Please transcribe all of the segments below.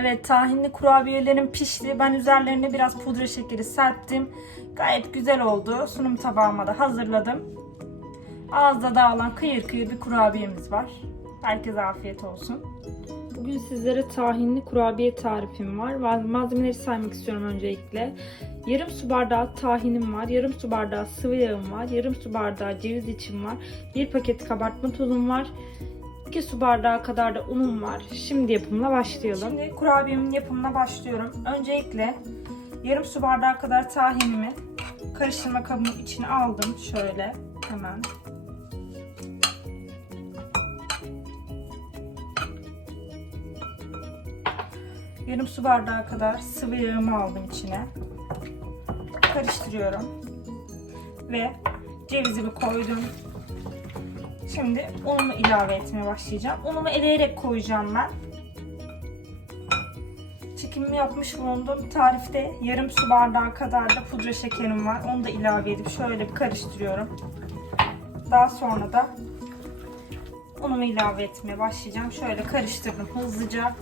Evet tahinli kurabiyelerim pişti. Ben üzerlerine biraz pudra şekeri serptim. Gayet güzel oldu. Sunum tabağıma da hazırladım. Ağızda dağılan kıyır kıyır bir kurabiyemiz var. Herkese afiyet olsun. Bugün sizlere tahinli kurabiye tarifim var. Malzemeleri saymak istiyorum öncelikle. Yarım su bardağı tahinim var, yarım su bardağı sıvı yağım var, yarım su bardağı ceviz içim var, bir paket kabartma tozum var, 2 su bardağı kadar da unum var. Şimdi yapımına başlayalım. Şimdi kurabiyemin yapımına başlıyorum. Öncelikle yarım su bardağı kadar tahinimi karıştırma kabımın içine aldım. Şöyle hemen. Yarım su bardağı kadar sıvı yağımı aldım içine. Karıştırıyorum. Ve cevizimi koydum. Şimdi unumu ilave etmeye başlayacağım. Unumu eleyerek koyacağım ben. Çekimimi yapmış bulunduğum tarifte yarım su bardağı kadar da pudra şekerim var. Onu da ilave edip şöyle bir karıştırıyorum. Daha sonra da unumu ilave etmeye başlayacağım. Şöyle karıştırdım hızlıca.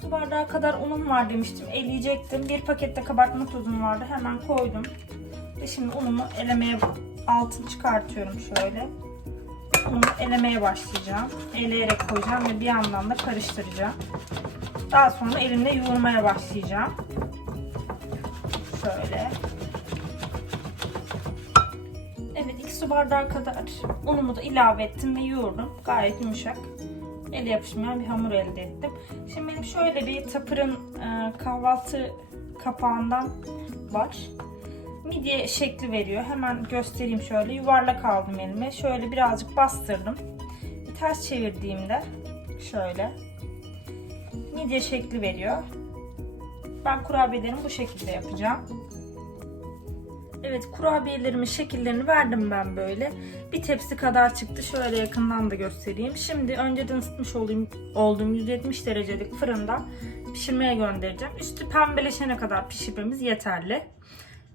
Su bardağı kadar unum var demiştim. Eleyecektim. Bir pakette kabartma tozum vardı. Hemen koydum. Ve şimdi unumu elemeye altını çıkartıyorum şöyle. Unumu elemeye başlayacağım. Eleyerek koyacağım ve bir yandan da karıştıracağım. Daha sonra elimle yoğurmaya başlayacağım. Şöyle. Evet 2 su bardağı kadar unumu da ilave ettim ve yoğurdum. Gayet yumuşak. Ele yapışmayan bir hamur elde ettim. Şimdi benim şöyle bir tapırın e, kahvaltı kapağından var midye şekli veriyor. Hemen göstereyim şöyle. Yuvarlak aldım elime. Şöyle birazcık bastırdım. Bir ters çevirdiğimde şöyle midye şekli veriyor. Ben kurabiyelerimi bu şekilde yapacağım. Evet kurabiyelerimin şekillerini verdim ben böyle. Bir tepsi kadar çıktı. Şöyle yakından da göstereyim. Şimdi önceden ısıtmış olduğum, olduğum 170 derecelik fırında pişirmeye göndereceğim. Üstü pembeleşene kadar pişirmemiz yeterli.